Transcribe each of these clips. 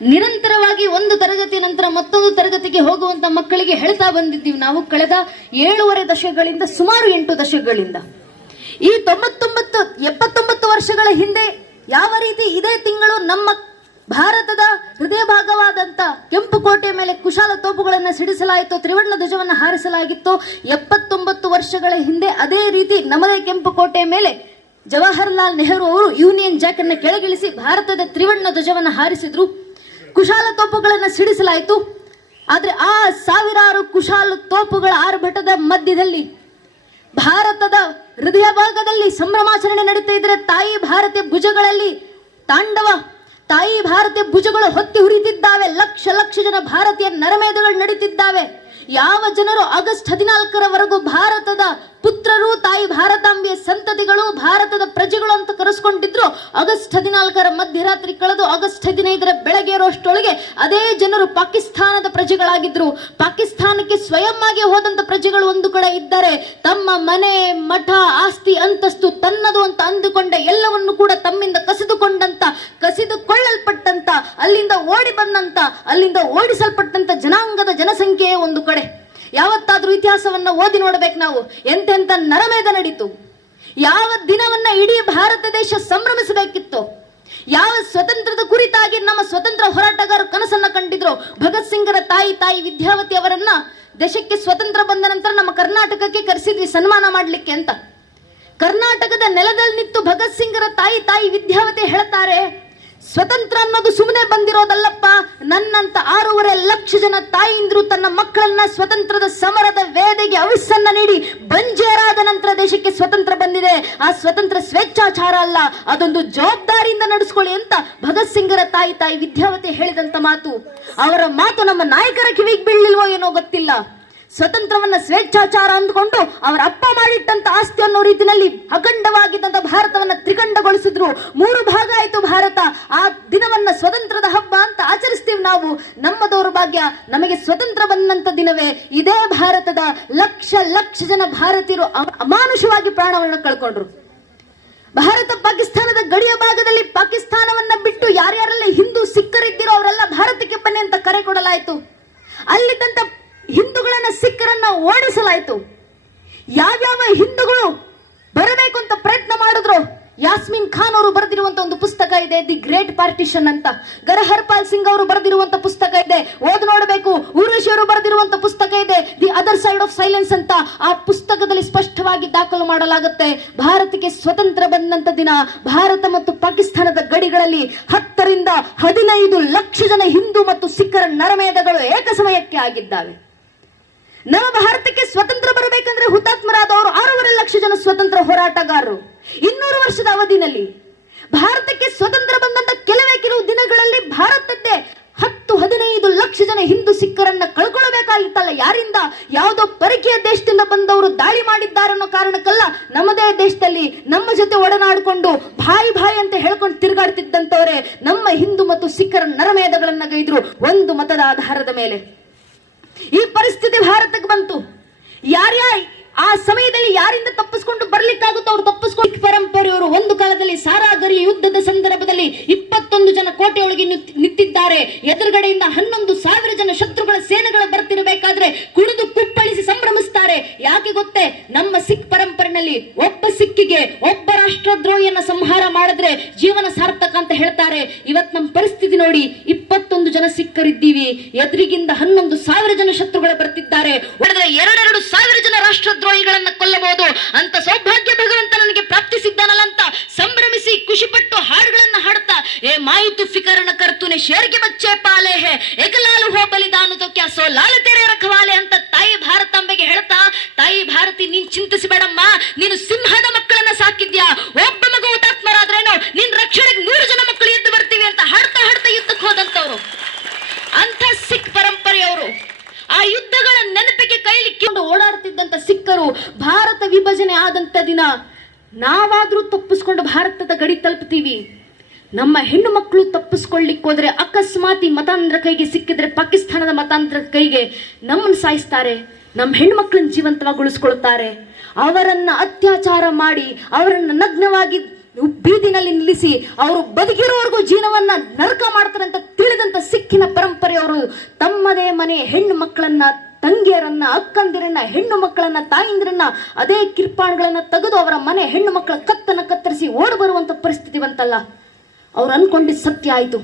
ನಿರಂತರವಾಗಿ ಒಂದು ತರಗತಿ ನಂತರ ಮತ್ತೊಂದು ತರಗತಿಗೆ ಹೋಗುವಂತ ಮಕ್ಕಳಿಗೆ ಹೇಳ್ತಾ ಬಂದಿದ್ದೀವಿ ನಾವು ಕಳೆದ 7.5 ದಶಕಗಳಿಂದ ಸುಮಾರು 8 ದಶಕಗಳಿಂದ. ಈ 79 ವರ್ಷಗಳ ಹಿಂದೆ ಯಾವ ರೀತಿ ಇದೇ ತಿಂಗಳು ನಮ್ಮ ಭಾರತದ ಹೃದಯ ಭಾಗವಾದಂತ ಕೆಂಪು ಕೋಟೆ ಮೇಲೆ ಕುಶಾಲ ತೋಪುಗಳನ್ನು ಸಿಡಿಸಲಾಯಿತು, ತ್ರಿವರ್ಣ ಧ್ವಜವನ್ನು ಹಾರಿಸಲಾಗಿತ್ತು. 79 ವರ್ಷಗಳ ಹಿಂದೆ ಅದೇ ರೀತಿ ನಮ್ಮದೇ ಕೆಂಪು ಕೋಟೆ ಮೇಲೆ ಜವಾಹರ್ಲಾಲ್ ನೆಹರು ಅವರು ಯೂನಿಯನ್ ಜಾಕ್ ಅನ್ನು ಕೆಳಗಿಳಿಸಿ ಭಾರತದ ತ್ರಿವರ್ಣ ಧ್ವಜವನ್ನು ಹಾರಿಸಿದ್ರು, ಕುಶಾಲ ತೋಪುಗಳನ್ನು ಸಿಡಿಸಲಾಯಿತು. ಆದ್ರೆ ಆ ಸಾವಿರಾರು ಕುಶಾಲ ತೋಪುಗಳ ಆರ್ಭಟದ ಮಧ್ಯದಲ್ಲಿ ಭಾರತದ ಹೃದಯ ಭಾಗದಲ್ಲಿ ಸಂಭ್ರಮಾಚರಣೆ ನಡೀತಾ ಇದ್ರೆ ತಾಯಿ ಭಾರತೀಯ ಭುಜಗಳಲ್ಲಿ ತಾಂಡವ, ತಾಯಿ ಭಾರತೀಯ ಭುಜಗಳು ಹೊತ್ತಿ ಹುರಿತಿದ್ದಾವೆ. ಲಕ್ಷ ಲಕ್ಷ ಜನ ಭಾರತೀಯ ನರಮೇಧಗಳು ನಡೀತಿದ್ದಾವೆ. ಯಾವ ಜನರು ಆಗಸ್ಟ್ 14ರವರೆಗೂ ಭಾರತದ ಪುತ್ರರು, ತಾಯಿ ಭಾರತಾಂಬೆಯ ಸಂತತಿಗಳು, ಭಾರತದ ಪ್ರಜೆಗಳು ಅಂತ ಕರೆಸ್ಕೊಂಡಿದ್ರು, ಆಗಸ್ಟ್ 14ರ ಮಧ್ಯರಾತ್ರಿ ಕಳೆದು ಆಗಸ್ಟ್ 15ರ ಬೆಳಗ್ಗೆ ಇರೋಷ್ಟೊಳಗೆ ಅದೇ ಜನರು ಪಾಕಿಸ್ತಾನದ ಪ್ರಜೆಗಳಾಗಿದ್ರು. ಪಾಕಿಸ್ತಾನಕ್ಕೆ ಸ್ವಯಂ ಆಗಿ ಹೋದಂತ ಪ್ರಜೆಗಳು ಒಂದು ಕಡೆ ಇದ್ದಾರೆ. ತಮ್ಮ ಮನೆ, ಮಠ, ಆಸ್ತಿ, ಅಂತಸ್ತು ತನ್ನದು ಅಂತ ಅಂದುಕೊಂಡ ಎಲ್ಲವನ್ನು ಕೂಡ ತಮ್ಮಿಂದ ಕಸಿದುಕೊಳ್ಳಲ್ಪಟ್ಟಂತ, ಅಲ್ಲಿಂದ ಓಡಿ ಬಂದಂತ, ಅಲ್ಲಿಂದ ಓಡಿಸಲ್ಪಟ್ಟಂತ ಜನಾಂಗದ ಜನಸಂಖ್ಯೆಯೇ ಒಂದು ಕಡೆ. ಯಾವತ್ತಾದ್ರೂ ಇತಿಹಾಸವನ್ನ ಓದಿ ನೋಡ್ಬೇಕು ನಾವು, ಎಂತೆಂತ ನರಮೇಧ ನಡೀತು. ಯಾವ ದಿನವನ್ನ ಇಡೀ ಭಾರತ ದೇಶ ಸಂಭ್ರಮಿಸಬೇಕಿತ್ತು, ಯಾವ ಸ್ವತಂತ್ರದ ಕುರಿತಾಗಿ ನಮ್ಮ ಸ್ವತಂತ್ರ ಹೋರಾಟಗಾರರು ಕನಸನ್ನ ಕಂಡಿದ್ರು. ಭಗತ್ ಸಿಂಗರ ತಾಯಿ ವಿದ್ಯಾವತಿ ಅವರನ್ನ ದೇಶಕ್ಕೆ ಸ್ವತಂತ್ರ ಬಂದ ನಂತರ ನಮ್ಮ ಕರ್ನಾಟಕಕ್ಕೆ ಕರೆಸಿದ್ವಿ ಸನ್ಮಾನ ಮಾಡ್ಲಿಕ್ಕೆ ಅಂತ. ಕರ್ನಾಟಕದ ನೆಲದಲ್ಲಿ ನಿಂತು ಭಗತ್ ಸಿಂಗರ ತಾಯಿ ವಿದ್ಯಾವತಿ ಹೇಳ್ತಾರೆ, ಸ್ವತಂತ್ರ ಅನ್ನೋದು ಸುಮ್ಮನೆ ಬಂದಿರೋದಲ್ಲಪ್ಪ, ನನ್ನಂತ 6.5 ಲಕ್ಷ ಜನ ತಾಯಿಂದ್ರು ತನ್ನ ಮಕ್ಕಳನ್ನ ಸ್ವತಂತ್ರದ ಸಮರದ ವೇದಿಗೆ ಅವಿಸ್ಸನ್ನ ನೀಡಿ ಬಂಜೇರಾದ ನಂತರ ದೇಶಕ್ಕೆ ಸ್ವತಂತ್ರ ಬಂದಿದೆ. ಆ ಸ್ವತಂತ್ರ ಸ್ವೇಚ್ಛಾಚಾರ ಅಲ್ಲ, ಅದೊಂದು ಜವಾಬ್ದಾರಿಯಿಂದ ನಡೆಸ್ಕೊಳ್ಳಿ ಅಂತ ಭಗತ್ ಸಿಂಗರ ತಾಯಿ ವಿದ್ಯಾವತಿ ಹೇಳಿದಂತ ಮಾತು. ಅವರ ಮಾತು ನಮ್ಮ ನಾಯಕರ ಕಿವಿಗೆ ಬೀಳಲಿಲ್ವೋ ಏನೋ ಗೊತ್ತಿಲ್ಲ. ಸ್ವತಂತ್ರವನ್ನ ಸ್ವೇಚ್ಛಾಚಾರ ಅಂದ್ಕೊಂಡು ಅವರ ಅಪ್ಪ ಮಾಡಿಟ್ಟಂತ ಆಸ್ತಿ ಅನ್ನೋ ರೀತಿಯಲ್ಲಿ ಅಖಂಡವಾಗಿದ್ದಂತ ಭಾರತವನ್ನ ತ್ರಿಖಂಡಗೊಳಿಸಿದ್ರು. 3 ಭಾಗ ಆಯ್ತು ಭಾರತ. ಆ ದಿನವನ್ನ ಸ್ವತಂತ್ರದ ಹಬ್ಬ ಅಂತ ಆಚರಿಸ್ತೀವಿ ನಾವು. ನಮ್ಮ ದೌರ್ಭಾಗ್ಯ, ನಮಗೆ ಸ್ವತಂತ್ರ ಬಂದಂತ ದಿನವೇ ಇದೇ ಭಾರತದ ಲಕ್ಷ ಲಕ್ಷ ಜನ ಭಾರತೀಯರು ಅಮಾನುಷವಾಗಿ ಪ್ರಾಣವನ್ನು ಕಳ್ಕೊಂಡ್ರು. ಭಾರತ ಪಾಕಿಸ್ತಾನದ ಗಡಿಯ ಭಾಗದಲ್ಲಿ ಪಾಕಿಸ್ತಾನವನ್ನ ಬಿಟ್ಟು ಯಾರ್ಯಾರೆಲ್ಲ ಹಿಂದೂ ಸಿಖ್ಖರಿದ್ದೀರೋ ಅವರೆಲ್ಲ ಭಾರತಕ್ಕೆ ಬನ್ನಿ ಅಂತ ಕರೆ ಕೊಡಲಾಯಿತು. ಅಲ್ಲಿದ್ದಂತ ಹಿಂದೂಗಳನ್ನ ಸಿಖ್ಖರನ್ನ ಓಡಿಸಲಾಯಿತು. ಯಾವ್ಯಾವ ಹಿಂದೂಗಳು ಬರಬೇಕು ಅಂತ ಪ್ರಯತ್ನ ಮಾಡಿದ್ರು, ಯಾಸ್ಮಿನ್ ಖಾನ್ ಅವರು ಬರೆದಿರುವಂತ ಒಂದು ಪುಸ್ತಕ ಇದೆ, ದಿ ಗ್ರೇಟ್ ಪಾರ್ಟಿಷನ್ ಅಂತ. ಗರಹರ್ಪಾಲ್ ಸಿಂಗ್ ಅವರು ಬರೆದಿರುವಂತ ಪುಸ್ತಕ ಇದೆ, ಓದ್ ನೋಡಬೇಕು. ಊರ್ವಶಿ ಅವರು ಬರೆದಿರುವಂತ ಪುಸ್ತಕ ಇದೆ, the other side of silence ಅಂತ. ಆ ಪುಸ್ತಕದಲ್ಲಿ ಸ್ಪಷ್ಟವಾಗಿ ದಾಖಲು ಮಾಡಲಾಗುತ್ತೆ, ಭಾರತಕ್ಕೆ ಸ್ವತಂತ್ರ ಬಂದಂತ ದಿನ ಭಾರತ ಮತ್ತು ಪಾಕಿಸ್ತಾನದ ಗಡಿಗಳಲ್ಲಿ 10 ರಿಂದ 15 ಲಕ್ಷ ಜನ ಹಿಂದೂ ಮತ್ತು ಸಿಖ್ಖರ ನರಮೇಧಗಳು ಏಕ ಸಮಯಕ್ಕೆ ಆಗಿದ್ದಾವೆ. ನಮ್ಮ ಭಾರತಕ್ಕೆ ಸ್ವತಂತ್ರ ಬರಬೇಕಂದ್ರೆ ಹುತಾತ್ಮರಾದವರು 6.5 ಲಕ್ಷ ಜನ ಸ್ವತಂತ್ರ ಹೋರಾಟಗಾರರು. 200 ವರ್ಷದ ಅವಧಿನಲ್ಲಿ ಭಾರತಕ್ಕೆ ಸ್ವತಂತ್ರ ಬಂದಂತ ಕೆಲವು ದಿನಗಳಲ್ಲಿ ಭಾರತದ್ದೇ 10-15 ಲಕ್ಷ ಜನ ಹಿಂದೂ ಸಿಖ್ಖರನ್ನ ಕಳ್ಕೊಳ್ಬೇಕಾಗಿತ್ತಲ್ಲ. ಯಾರಿಂದ? ಯಾವುದೋ ಪರಕೀಯ ದೇಶದಿಂದ ಬಂದವರು ದಾಳಿ ಮಾಡಿದ್ದಾರೆ ಅನ್ನೋ ಕಾರಣಕ್ಕಲ್ಲ, ನಮ್ಮದೇ ದೇಶದಲ್ಲಿ ನಮ್ಮ ಜೊತೆ ಒಡನಾಡಿಕೊಂಡು ಭಾಯಿ ಅಂತ ಹೇಳ್ಕೊಂಡು ತಿರುಗಾಡ್ತಿದ್ದಂತವರೇ ನಮ್ಮ ಹಿಂದೂ ಮತ್ತು ಸಿಖ್ಖರ ನರಮೇಧಗಳನ್ನ ಗೈದ್ರು ಒಂದು ಮತದ ಆಧಾರದ ಮೇಲೆ. ಈ ಪರಿಸ್ಥಿತಿ ಭಾರತಕ್ಕೆ ಬಂತು. ಆ ಸಮಯದಲ್ಲಿ ಯಾರಿಂದ ತಪ್ಪಿಸ್ಕೊಂಡು ಬರ್ಲಿಕ್ಕಾಗುತ್ತೋ ಅವ್ರು ತಪ್ಪಿಸ್ಕೊಂಡು ಪರಂಪರೆಯವರು ಒಂದು ಕಾಲದಲ್ಲಿ ಸಾರಾಗರಿ ಯುದ್ಧದ ಸಂದರ್ಭದಲ್ಲಿ 21 ಜನ ಕೋಟೆಯೊಳಗೆ ನಿಂತಿದ್ದಾರೆ. ಎದುರುಗಡೆಯಿಂದ 11,000 ಜನ ಶತ್ರುಗಳ ಸೇನೆಗಳು ಬರ್ತಿರಬೇಕಾದ್ರೆ ಕುಡಿದು ಕುಪ್ಪಳಿಸಿ ಸಂಭ್ರಮಿಸ್ತಾರೆ. ಯಾಕೆ ಗೊತ್ತೇ? ನಮ್ಮ ಸಿಖ್ ಪರಂಪರೆಯಲ್ಲಿ ಒಬ್ಬ ಸಿಕ್ಕಿಗೆ ಒಬ್ಬ ರಾಷ್ಟ್ರದ್ರೋಹಿಯನ್ನ ಸಂಹಾರ ಮಾಡಿದ್ರೆ ಜೀವನ ಸಾರ್ಥಕ ಅಂತ ಹೇಳ್ತಾರೆ. ಇವತ್ ನಮ್ಮ ಪರಿಸ್ಥಿತಿ ನೋಡಿ, 21 ಜನ ಸಿಕ್ಕರಿದ್ದೀವಿ, ಎದುರಿಗಿಂದ 11,000 ಜನ ಶತ್ರುಗಳು ಬರ್ತಿದ್ದಾರೆ. ಹೊಡೆದ್ರೆ 2,000 ಜನ ರಾಷ್ಟ್ರದ್ರೋಹಿಗಳನ್ನ ಕೊಲ್ಲಬಹುದು ಅಂತ ಸೌಭಾಗ್ಯ ಭಗವಂತ ನನಗೆ ಪ್ರಾಪ್ತಿಸಿದ್ದಾನಲ್ಲ ಅಂತ ಸಂಭ್ರಮಿಸಿ ಖುಷಿಪಟ್ಟು ಹಾಡುಗಳನ್ನ ಹಾಡುತ್ತಾ, ಏ ಮಾಯಿತು ಫಿಕರನ ಕರ್ತುನೆ ಶೇರ್ಗೆ ಬಚ್ಚೆ ಪಾಲೆ ಹೇ ಏಕಲಾಲು ಹೋ ಬಲಿದಾನು ತೋ ಕ್ಯಾ ಸೋ ಲಾಲ್ ತೆರೆ ರಖವಾಲೆ ಅಂತ ತಾಯಿ ಭಾರತಾಂಬೆಗೆ ಹೇಳ್ತಾ, ತಾಯಿ ಭಾರತಿ ನೀನ್ ಚಿಂತಿಸಬೇಡಮ್ಮ, ನೀನು ಸಿಂಹದ ಮಕ್ಕಳನ್ನ ಸಾಕಿದ್ಯಾ, ಒಬ್ಬ ಮಗು ಹುತಾತ್ಮರಾದ್ರೇನು ನಿನ್ ರಕ್ಷಣೆಗೆ 100 ಜನ ಮಕ್ಕಳು ಎದ್ದು ಬರ್ತೀವಿ ಅಂತ ಹಾಡ್ತಾ ಯುದ್ಧಕ್ಕೆ ಹೋದಂತವ್ರು. ಅಂತ ಸಿಖ್ ಪರಂಪರೆಯವರು ಆ ಯುದ್ಧಗಳ ನೆನಪಿಗೆ ಕೈಲಿಕ್ಕಿಕೊಂಡು ಓಡಾಡ್ತಿದ್ದಂತ ಸಿಖ್ಖರು ಭಾರತ ವಿಭಜನೆ ಆದಂತ ದಿನ ನಾವಾದ್ರೂ ತಪ್ಪಿಸ್ಕೊಂಡು ಭಾರತದ ಗಡಿ ತಲುಪ್ತೀವಿ. ನಮ್ಮ ಹೆಣ್ಣು ಮಕ್ಕಳು ತಪ್ಪಿಸ್ಕೊಳ್ಳಿಕ್ಕೆ ಹೋದ್ರೆ ಅಕಸ್ಮಾತ್ ಈ ಮತಾಂತರ ಕೈಗೆ ಸಿಕ್ಕಿದ್ರೆ, ಪಾಕಿಸ್ತಾನದ ಮತಾಂತರ ಕೈಗೆ ನಮ್ಮನ್ನು ಸಾಯಿಸ್ತಾರೆ, ನಮ್ಮ ಹೆಣ್ಣು ಮಕ್ಕಳನ್ನ ಜೀವಂತವಾಗಿ ಉಳಿಸ್ಕೊಳ್ತಾರೆ. ಅವರನ್ನ ಅತ್ಯಾಚಾರ ಮಾಡಿ ಅವರನ್ನ ನಗ್ನವಾಗಿ ಬೀದಿನಲ್ಲಿ ನಿಲ್ಲಿಸಿ ಅವರು ಬದುಕಿರೋವರೆಗೂ ಜೀವನವನ್ನ ನರಕ ಮಾಡ್ತಾರೆ ಅಂತ ತಿಳಿದಂತ ಸಿಕ್ಕಿನ ಪರಂಪರೆಯವರು ತಮ್ಮದೇ ಮನೆ ಹೆಣ್ಣು ಮಕ್ಕಳನ್ನ, ತಂಗಿಯರನ್ನ, ಅಕ್ಕಂದಿರನ್ನ, ಹೆಣ್ಣು ಮಕ್ಕಳನ್ನ, ತಾಯಿಂದಿರನ್ನ ಅದೇ ಕಿರ್ಪಾಣಗಳನ್ನ ತೆಗೆದು ಅವರ ಮನೆ ಹೆಣ್ಣು ಮಕ್ಕಳ ಕತ್ತನ್ನ ಕತ್ತರಿಸಿ ಓಡಿ ಬರುವಂತ ಪರಿಸ್ಥಿತಿ ಬಂತಲ್ಲ. ಅವ್ರು ಅನ್ಕೊಂಡಿದ್ದು ಸತ್ಯ ಆಯ್ತು.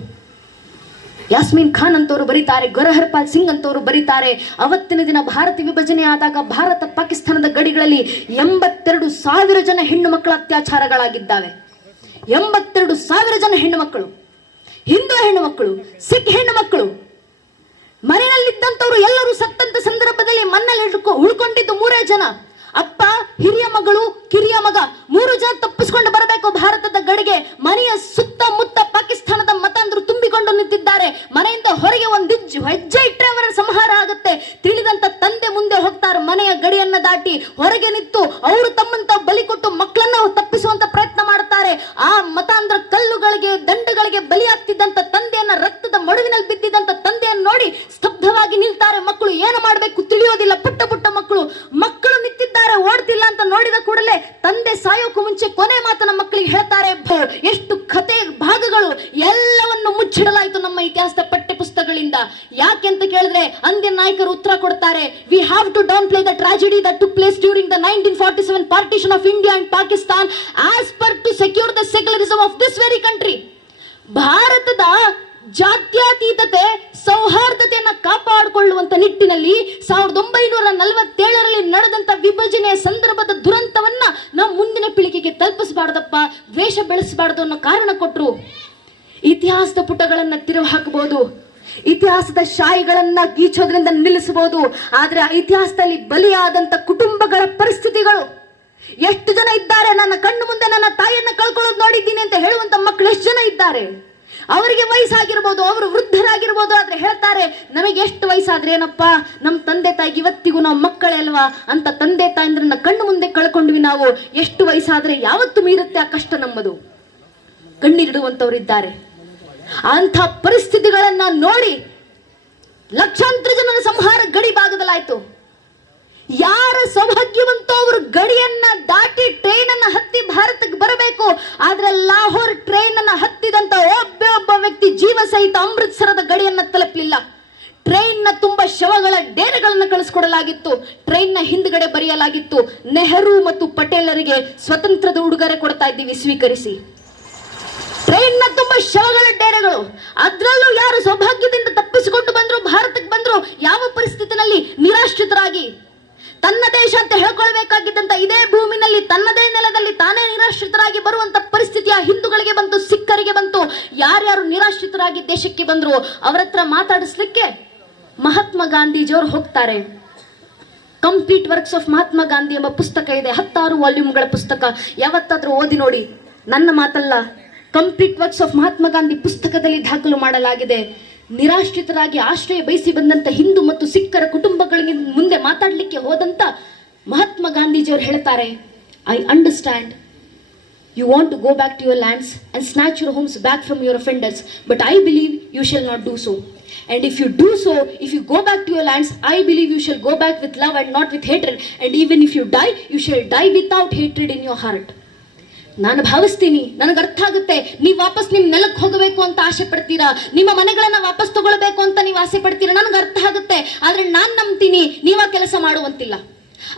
ಯಾಸ್ಮೀನ್ ಖಾನ್ ಅಂತವರು ಬರೀತಾರೆ, ಗುರಹರ್ಪಾಲ್ ಸಿಂಗ್ ಅಂತವರು ಬರೀತಾರೆ, ಅವತ್ತಿನ ದಿನ ಭಾರತ ವಿಭಜನೆ ಆದಾಗ ಭಾರತ ಪಾಕಿಸ್ತಾನದ ಗಡಿಗಳಲ್ಲಿ 82,000 ಜನ ಹೆಣ್ಣು ಮಕ್ಕಳ ಅತ್ಯಾಚಾರಗಳಾಗಿದ್ದಾವೆ. 82,000 ಜನ ಹೆಣ್ಣು ಮಕ್ಕಳು, ಹಿಂದೂ ಹೆಣ್ಣು ಮಕ್ಕಳು, ಸಿಖ್ ಹೆಣ್ಣು ಮಕ್ಕಳು. ಮನೆಯಲ್ಲಿದ್ದಂಥವ್ರು ಎಲ್ಲರೂ ಸತ್ತಂತ ಸಂದರ್ಭದಲ್ಲಿ ಮಣ್ಣಲ್ಲಿ ಉಳ್ಕೊಂಡಿದ್ದು 3 ಜನ. ಅಪ್ಪ, ಹಿರಿಯ ಮಗಳು, ಕಿರಿಯ ಮಗ 3 ಜನ ತಪ್ಪಿಸ್ಕೊಂಡು ಬರಬೇಕು ಭಾರತದ ಗಡಿಗೆ. ಮನೆಯ ಸುತ್ತಮುತ್ತ ಪಾಕಿಸ್ತಾನದ ಮತಾಂಧರು ತುಂಬಿಕೊಂಡು ನಿಂತಿದ್ದಾರೆ. ಮನೆಯಿಂದ ಹೊರಗೆ ಒಂದು ಹೆಜ್ಜೆ ಇಟ್ಟರೆ ಅವರ ಸಂಹಾರ ಆಗುತ್ತೆ ತಿಳಿದಂತ ತಂದೆ ಮುಂದೆ ಹೋಗ್ತಾರೆ. ಮನೆಯ ಗಡಿಯನ್ನ ದಾಟಿ ಹೊರಗೆ ನಿಂತು ಅವರು ತಮ್ಮಂತ ಬಲಿ ಕೊಟ್ಟು ಮಕ್ಕಳನ್ನ ತಪ್ಪಿಸುವಂತ ಪ್ರಯತ್ನ ಮಾಡ್ತಾರೆ. ಆ ಮತಾಂಧ್ರ ಕಲ್ಲುಗಳಿಗೆ, ದಂಡಗಳಿಗೆ ಬಲಿಯಾಗ್ತಿದ್ದಂತ ತಂದೆಯನ್ನ, ರಕ್ತದ ಮಡುವಿನಲ್ಲಿ ಬಿದ್ದಿದ್ದಂತ ತಂದೆಯನ್ನು ನೋಡಿ ಸ್ತಬ್ಧವಾಗಿ ನಿಲ್ತಾರೆ. ಮಕ್ಕಳು ಏನು ಮಾಡಬೇಕು ತಿಳಿಯೋದಿಲ್ಲ. ಪುಟ್ಟ ಪುಟ್ಟ ಮಕ್ಕಳು ನಿಂತಿದ್ದಾರೆ, ಓಡ್ತಿಲ್ಲ ಅಂತ ನೋಡಿದ ಕೂಡಲೇ ತಂದೆ ಸಾಯೋಕು ಮುಂಚೆ ಕೊನೆ ಮಾತನ್ನ ಮಕ್ಕಳಿಗೆ ಹೇಳ್ತಾರೆ. ಎಷ್ಟು ಕತೆ ಭಾಗಗಳು ಎಲ್ಲವನ್ನು ಮುಚ್ಚಿಡಲಾಯಿತು ನಮ್ಮ ಇತಿಹಾಸದ ಪಠ್ಯ ಪುಸ್ತಕಗಳಿಂದ. ಯಾಕೆ ಅಂತ ಕೇಳಿದ್ರೆ ಅಂದಿನ ನಾಯಕರು ಉತ್ತರ ಕೊಡ್ತಾರೆ. We have to downplay the tragedy that took place during the 1947 partition of India and Pakistan as per to secure the secularism of this very country. ಭಾರತದ ಜಾತ್ಯತೀತತೆ, ಸೌಹಾರ್ದತೆಯನ್ನ ಕಾಪಾಡಿಕೊಳ್ಳುವಂತ ನಿಟ್ಟಿನಲ್ಲಿ 1947ರಲ್ಲಿ ನಡೆದಂತ ವಿಭಜನೆಯ ಸಂದರ್ಭದ ದುರಂತವನ್ನ ನಾವು ಮುಂದಿನ ಪೀಳಿಗೆಗೆ ತಲುಪಿಸಬಾರ್ದಪ್ಪ, ದ್ವೇಷ ಬೆಳೆಸಬಾರ್ದು ಅನ್ನೋ ಕಾರಣ ಕೊಟ್ಟರು. ಇತಿಹಾಸದ ಪುಟಗಳನ್ನ ತಿರುವು ಹಾಕಬಹುದು, ಇತಿಹಾಸದ ಶಾಯಿಗಳನ್ನ ಗೀಚೋದ್ರಿಂದ ನಿಲ್ಲಿಸಬಹುದು. ಆದ್ರೆ ಆ ಇತಿಹಾಸದಲ್ಲಿ ಬಲಿಯಾದಂತ ಕುಟುಂಬಗಳ ಪರಿಸ್ಥಿತಿಗಳು ಎಷ್ಟು ಜನ ಇದ್ದಾರೆ. ನನ್ನ ಕಣ್ಣು ಮುಂದೆ ನನ್ನ ತಾಯಿಯನ್ನ ಕಳ್ಕೊಳ್ಳೋದು ನೋಡಿದ್ದೀನಿ ಅಂತ ಹೇಳುವಂತ ಮಕ್ಕಳು ಎಷ್ಟು ಜನ ಇದ್ದಾರೆ. ಅವರಿಗೆ ವಯಸ್ಸಾಗಿರ್ಬೋದು, ಅವರು ವೃದ್ಧರಾಗಿರ್ಬೋದು, ಆದ್ರೆ ಹೇಳ್ತಾರೆ ನಮಗೆ ಎಷ್ಟು ವಯಸ್ಸಾದ್ರೆ ಏನಪ್ಪಾ, ನಮ್ಮ ತಂದೆ ತಾಯಿಗೆ ಇವತ್ತಿಗೂ ನಾವು ಮಕ್ಕಳೇ ಅಲ್ವಾ ಅಂತ ತಂದೆ ತಾಯಿಂದ್ರನ್ನ ಕಣ್ಣು ಮುಂದೆ ಕಳ್ಕೊಂಡ್ವಿ ನಾವು. ಎಷ್ಟು ವಯಸ್ಸಾದ್ರೆ ಯಾವತ್ತು ಮೀರುತ್ತೆ ಆ ಕಷ್ಟ ನಮ್ಮದು. ಕಣ್ಣೀರಿಡುವಂತವ್ರು ಇದ್ದಾರೆ. ಅಂಥ ಪರಿಸ್ಥಿತಿಗಳನ್ನ ನೋಡಿ ಲಕ್ಷಾಂತರ ಜನರ ಸಂಹಾರ ಗಡಿ ಭಾಗದಲ್ಲಾಯ್ತು. ಯಾರ ಸೌಭಾಗ್ಯವಂತ ಅವರು ಗಡಿಯನ್ನ ದಾಟಿ ಟ್ರೈನ್ ಅನ್ನ ಹತ್ತಿ ಭಾರತಕ್ಕೆ ಬರಬೇಕು. ಆದ್ರೆ ಲಾಹೋರ್ ಟ್ರೈನ್ ಅನ್ನ ಹತ್ತಿದಂತ ಒಬ್ಬ ವ್ಯಕ್ತಿ ಜೀವ ಸಹಿತ ಅಮೃತ್ಸರದ ಗಡಿಯನ್ನ ತಲುಪಲಿಲ್ಲ. ಟ್ರೈನ್ ನ ತುಂಬಾ ಶವಗಳ ಡೇರೆಗಳನ್ನ ಕಳಿಸ್ಕೊಡಲಾಗಿತ್ತು. ಟ್ರೈನ್ ನ ಹಿಂದ್ಗಡೆ ಬರೆಯಲಾಗಿತ್ತು, ನೆಹರು ಮತ್ತು ಪಟೇಲರಿಗೆ ಸ್ವತಂತ್ರದ ಉಡುಗೊರೆ ಕೊಡ್ತಾ ಇದ್ದೀವಿ, ಸ್ವೀಕರಿಸಿ. ಟ್ರೈನ್ ನ ತುಂಬಾ ಶವಗಳ ಡೇರೆಗಳು. ಅದ್ರಲ್ಲೂ ಯಾರು ಸೌಭಾಗ್ಯದಿಂದ ತಪ್ಪಿಸಿಕೊಂಡು ಬಂದ್ರು, ಭಾರತಕ್ಕೆ ಬಂದ್ರು, ಯಾವ ಪರಿಸ್ಥಿತಿನಲ್ಲಿ ನಿರಾಶ್ರಿತರಾಗಿ ತನ್ನ ದೇಶ ಅಂತ ಹೇಳ್ಕೊಳ್ಬೇಕಾಗಿದ್ದಂತ ಇದೇ ಭೂಮಿನಲ್ಲಿ, ತನ್ನದೇ ನೆಲದಲ್ಲಿ ತಾನೇ ನಿರಾಶ್ರಿತರಾಗಿ ಬರುವಂತ ಪರಿಸ್ಥಿತಿ ಆ ಹಿಂದೂಗಳಿಗೆ ಬಂತು, ಸಿಖ್ಖರಿಗೆ ಬಂತು. ಯಾರ್ಯಾರು ನಿರಾಶ್ರಿತರಾಗಿ ದೇಶಕ್ಕೆ ಬಂದ್ರು ಅವರ ಹತ್ರ ಮಾತಾಡಿಸ್ಲಿಕ್ಕೆ ಮಹಾತ್ಮ ಗಾಂಧೀಜಿಯವರು ಹೋಗ್ತಾರೆ. Complete works of Mahatma Gandhi ಎಂಬ ಪುಸ್ತಕ ಇದೆ, 16 ವಾಲ್ಯೂಮ್ಗಳ ಪುಸ್ತಕ. ಯಾವತ್ತಾದ್ರೂ ಓದಿ ನೋಡಿ, ನನ್ನ ಮಾತಲ್ಲ. Complete works of Mahatma Gandhi ಪುಸ್ತಕದಲ್ಲಿ ದಾಖಲು ಮಾಡಲಾಗಿದೆ. ನಿರಾಶ್ರಿತರಾಗಿ ಆಶ್ರಯ ಬಯಸಿ ಬಂದಂತ ಹಿಂದೂ ಮತ್ತು ಸಿಖ್ಖರ ಕುಟುಂಬಗಳಿಗೆ ಮುಂದೆ ಮಾತಾಡ್ಲಿಕ್ಕೆ ಹೋದಂತ ಮಹಾತ್ಮ ಗಾಂಧೀಜಿಯವರು ಹೇಳ್ತಾರೆ, I understand you want to go back to your lands and snatch your homes back from your offenders, but I believe you shall not do so. And if you do so, if you go back to your lands, I believe you shall go back with love and not with hatred. And even if you die, you shall die without hatred in your heart. ನಾನು ಭಾವಿಸ್ತೀನಿ, ನನಗೆ ಅರ್ಥ ಆಗುತ್ತೆ, ನೀವು ವಾಪಸ್ ನಿಮ್ ನೆಲಕ್ಕೆ ಹೋಗಬೇಕು ಅಂತ ಆಸೆ ಪಡ್ತೀರಾ, ನಿಮ್ಮ ಮನೆಗಳನ್ನ ವಾಪಸ್ ತಗೊಳ್ಬೇಕು ಅಂತ ನೀವು ಆಸೆ ಪಡ್ತೀರಾ, ನನಗೆ ಅರ್ಥ ಆಗುತ್ತೆ. ಆದ್ರೆ ನಾನ್ ನಂಬ್ತೀನಿ ನೀವ ಕೆಲಸ ಮಾಡುವಂತಿಲ್ಲ.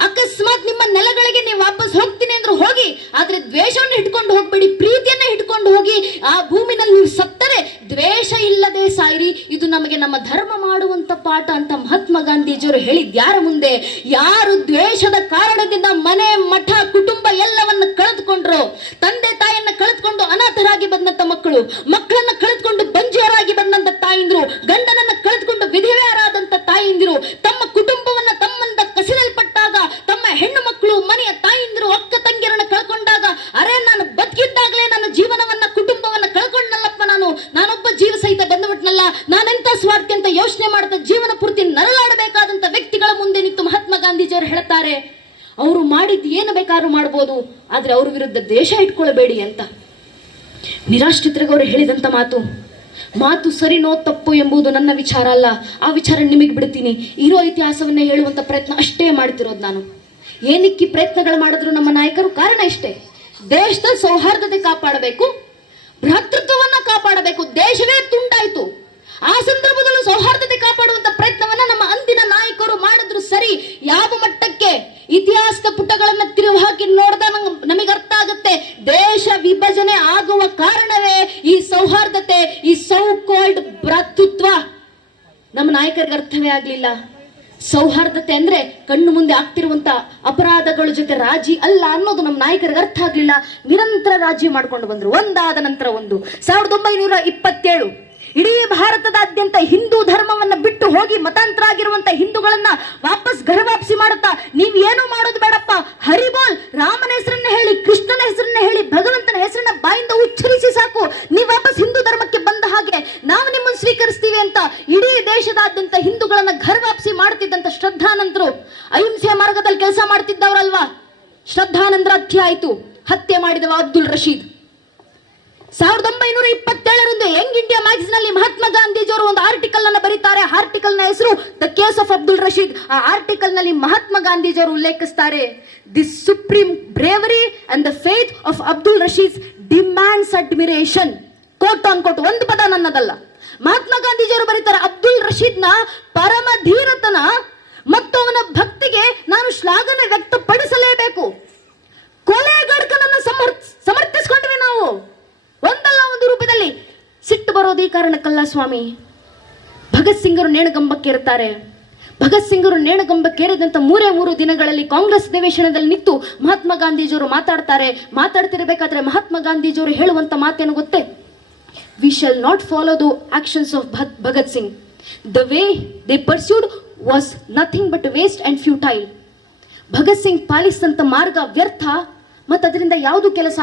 ಅಕಸ್ಮಾತ್ ನಿಮ್ಮ ನೆಲಗಳಿಗೆ ನೀವು ವಾಪಸ್ ಹೋಗ್ತೀನಿ ಅಂದ್ರೆ ಹೋಗಿ, ಆದ್ರೆ ದ್ವೇಷವನ್ನು ಇಟ್ಕೊಂಡು ಹೋಗ್ಬೇಡಿ, ಪ್ರೀತಿಯನ್ನ ಇಟ್ಕೊಂಡು ಹೋಗಿ. ಆ ಭೂಮಿನಲ್ಲಿ ನೀವು ಸತ್ತರೆ ದ್ವೇಷ ಇಲ್ಲದೆ ಸಾಯಿರಿ, ಇದು ನಮಗೆ ನಮ್ಮ ಧರ್ಮ ಮಾಡುವಂತ ಪಾಠ ಅಂತ ಮಹಾತ್ಮ ಗಾಂಧೀಜಿಯವರು ಹೇಳಿದ್ಯಾರ ಮುಂದೆ? ಯಾರು ದ್ವೇಷದ ಕಾರಣದಿಂದ ಮನೆ, ಮಠ, ಕುಟುಂಬ ಎಲ್ಲವನ್ನ ಕಳೆದುಕೊಂಡ್ರು, ತಂದೆ ತಾಯಿಯನ್ನ ಕಳೆದುಕೊಂಡು ಅನಾಥರಾಗಿ ಬಂದಂತ ಮಕ್ಕಳು, ಮಕ್ಕಳನ್ನ ಕಳೆದುಕೊಂಡು ಬಂಜೆಯರಾಗಿ ಬಂದಂತ ತಾಯಿಂದ್ರು, ಗಂಡನನ್ನ ಕಳೆದುಕೊಂಡು ವಿಧವೆಯರಾದಂತ ತಾಯಿಂದಿರು, ತಮ್ಮ ಕುಟುಂಬವನ್ನ ತಮ್ಮಂದ ಕಸಿರಲ್ಪಟ್ಟಾಗ, ತಮ್ಮ ಹೆಣ್ಣು ಮಕ್ಕಳು, ಮನೆಯ ತಾಯಿಂದಿರು, ಅಕ್ಕ ತಂಗಿಯರನ್ನ ಕಳ್ಕೊಂಡಾಗ, ಅರೆ ನಾನು ಬದುಕಿದ್ದಾಗಲೇ ನನ್ನ ಜೀವನವನ್ನ, ಕುಟುಂಬವನ್ನ ಕಳ್ಕೊಂಡಲ್ಲಪ್ಪ, ನಾನೊಬ್ಬ ಜೀವ ಸಹಿತ ಬಂದುಬಿಟ್ನಲ್ಲ, ನಾನೆಂತ ಸ್ವಾರ್ಥಿ ಅಂತ ಯೋಚನೆ ಮಾಡ್ತಾ ಜೀವನ ಪೂರ್ತಿ ನರಳಾಡಬೇಕಾದಂತ ವ್ಯಕ್ತಿಗಳ ಮುಂದೆ ನಿಂತು ಮಹಾತ್ಮ ಗಾಂಧೀಜಿಯವರು ಹೇಳ್ತಾರೆ, ಅವರು ಮಾಡಿದ್ದು ಏನು ಬೇಕಾದ್ರೂ ಮಾಡ್ಬೋದು, ಆದ್ರೆ ಅವ್ರ ವಿರುದ್ಧ ದೇಶ ಇಟ್ಕೊಳ್ಬೇಡಿ ಅಂತ. ನಿರಾಶ್ರಿತರಿಗೆ ಅವರು ಹೇಳಿದಂತ ಮಾತು ಸರಿನೋ ತಪ್ಪು ಎಂಬುದು ನನ್ನ ವಿಚಾರ ಅಲ್ಲ, ಆ ವಿಚಾರ ನಿಮಗೆ ಬಿಡ್ತೀನಿ. ಇರೋ ಇತಿಹಾಸವನ್ನೇ ಹೇಳುವಂತ ಪ್ರಯತ್ನ ಅಷ್ಟೇ ಮಾಡ್ತಿರೋದು ನಾನು. ಏನಕ್ಕೆ ಪ್ರಯತ್ನಗಳು ಮಾಡಿದ್ರು ನಮ್ಮ ನಾಯಕರು? ಕಾರಣ ಇಷ್ಟೇ, ದೇಶದಲ್ಲಿ ಸೌಹಾರ್ದತೆ ಕಾಪಾಡಬೇಕು, ಭ್ರಾತೃತ್ವವನ್ನ ಕಾಪಾಡಬೇಕು. ದೇಶವೇ ತುಂಡಾಯ್ತು. ಆ ಸಂದರ್ಭದಲ್ಲೂ ಸೌಹಾರ್ದತೆ ಕಾಪಾಡುವಂತ ಪ್ರಯತ್ನವನ್ನ ನಮ್ಮ ಅಂದಿನ ನಾಯಕರು ಮಾಡಿದ್ರು. ಸರಿ, ಯಾವ ಮಟ್ಟಕ್ಕೆ ಇತಿಹಾಸದ ಪುಟಗಳನ್ನ ತಿರುವು ಹಾಕಿ ನೋಡಿದಾಗ ನಮಗೆ ಅರ್ಥ ಆಗುತ್ತೆ, ದೇಶ ವಿಭಜನೆ ಆಗುವ ಕಾರಣವೇ ಈ ಸೌಹಾರ್ದತೆ, ಈ ಸೌ ಕಾಲ್ಡ್ ಭ್ರಾತೃತ್ವ. ನಮ್ಮ ನಾಯಕರಿಗೆ ಅರ್ಥವೇ ಆಗ್ಲಿಲ್ಲ. ಸೌಹಾರ್ದತೆ ಅಂದ್ರೆ ಕಣ್ಣು ಮುಂದೆ ಆಗ್ತಿರುವಂತ ಅಪರಾಧಗಳ ಜೊತೆ ರಾಜಿ ಅಲ್ಲ ಅನ್ನೋದು ನಮ್ಮ ನಾಯಕರಿಗೆ ಅರ್ಥ ಆಗ್ಲಿಲ್ಲ. ನಿರಂತರ ರಾಜಿ ಮಾಡ್ಕೊಂಡು ಬಂದ್ರು, ಒಂದಾದ ನಂತರ ಒಂದು. 1927 ಇಡೀ ಭಾರತದಾದ್ಯಂತ ಹಿಂದೂ ಧರ್ಮವನ್ನ ಬಿಟ್ಟು ಹೋಗಿ ಮತಾಂತರ ಆಗಿರುವಂತ ಹಿಂದೂಗಳನ್ನ ವಾಪಸ್ ವಾಪಸಿ ಮಾಡುತ್ತಾ, ನೀವ್ ಏನು ಮಾಡೋದು ಬೇಡಪ್ಪ, ಹರಿಬೋಲ್, ರಾಮನ ಹೆಸರನ್ನ ಹೇಳಿ, ಕೃಷ್ಣನ ಹೆಸರನ್ನ ಹೇಳಿ, ಭಗವಂತನ ಹೆಸರನ್ನ ಬಾಯಿಂದ ಉಚ್ಚರಿಸಿ ಸಾಕು, ನೀವ್ ವಾಪಸ್ ಹಿಂದೂ ಧರ್ಮಕ್ಕೆ ಬಂದ ಹಾಗೆ ನಾವು ನಿಮ್ಮನ್ನು ಸ್ವೀಕರಿಸ್ತೀವಿ ಅಂತ ಇಡೀ ದೇಶದಾದ್ಯಂತ ಹಿಂದೂಗಳನ್ನ ವಾಪಸಿ ಮಾಡ್ತಿದ್ದಂತ ಶ್ರದ್ಧಾನಂದರು ಅಹಿಂಸೆಯ ಮಾರ್ಗದಲ್ಲಿ ಕೆಲಸ ಮಾಡ್ತಿದ್ದವರಲ್ವಾ. ಶ್ರದ್ಧಾನಂದರ ಹತ್ಯೆ ಆಯ್ತು. ಹತ್ಯೆ ಮಾಡಿದವ Abdul Rashid. 1927 young India magazine ನಲ್ಲಿ ಮಹಾತ್ಮ ಗಾಂಧೀಜಿಯವರು ಒಂದು ಆರ್ಟಿಕಲ್ ಅನ್ನು ಬರೀತಾರೆ. ಆರ್ಟಿಕಲ್ ನ ಹೆಸರು the case of Abdul Rashid. ಆ ಆರ್ಟಿಕಲ್ ನಲ್ಲಿ ಮಹಾತ್ಮ ಗಾಂಧೀಜಿಯವರು ಉಲ್ಲೇಖಿಸ್ತಾರೆ, the supreme bravery and the faith of Abdul Rashid demands admiration. Quote on quote, ಒಂದು ಪದ ನನ್ನದಲ್ಲ. ಮಹಾತ್ಮ ಗಾಂಧೀಜಿಯವರು ಬರೀತಾರೆ, ಅಬ್ದುಲ್ ರಶೀದ್ ನ ಪರಮ ಧೀರತನ ಮತ್ತು ಅವನ ಭಕ್ತಿಗೆ ನಾನು ಶ್ಲಾಘನೆ ವ್ಯಕ್ತಪಡಿಸಲೇಬೇಕು. ಕೊಲೆಗಡಕನನ್ನು ಸಮರ್ಥಿಸಿಕೊಂಡ್ವಿ ನಾವು, ಒಂದಲ್ಲ ಒಂದು ರೂಪದಲ್ಲಿ. ಸಿಟ್ಟು ಬರೋದು ಈ ಕಾರಣಕ್ಕಲ್ಲ ಸ್ವಾಮಿ. ಭಗತ್ ಸಿಂಗರು ನೇಣುಗಂಬಕ್ಕೇರುತ್ತಾರೆ. ಭಗತ್ ಸಿಂಗರು ನೇಣುಗಂಬಕ್ಕೇರಿದಂತ 3 ದಿನಗಳಲ್ಲಿ ಕಾಂಗ್ರೆಸ್ ಅಧಿವೇಶನದಲ್ಲಿ ನಿಂತು ಮಹಾತ್ಮ ಗಾಂಧೀಜಿಯವರು ಮಾತಾಡ್ತಿರಬೇಕಾದ್ರೆ ಮಹಾತ್ಮ ಗಾಂಧೀಜಿಯವರು ಹೇಳುವಂತ ಮಾತೇನು ಗೊತ್ತೇ? We shall not follow the actions of Bhagat Singh. The way they pursued was nothing but waste and futile. Bhagat Singh ಪಾಲಿಸಿದಂತ ಮಾರ್ಗ ವ್ಯರ್ಥ ಮತ್ತು ಅದರಿಂದ ಯಾವುದು ಕೆಲಸ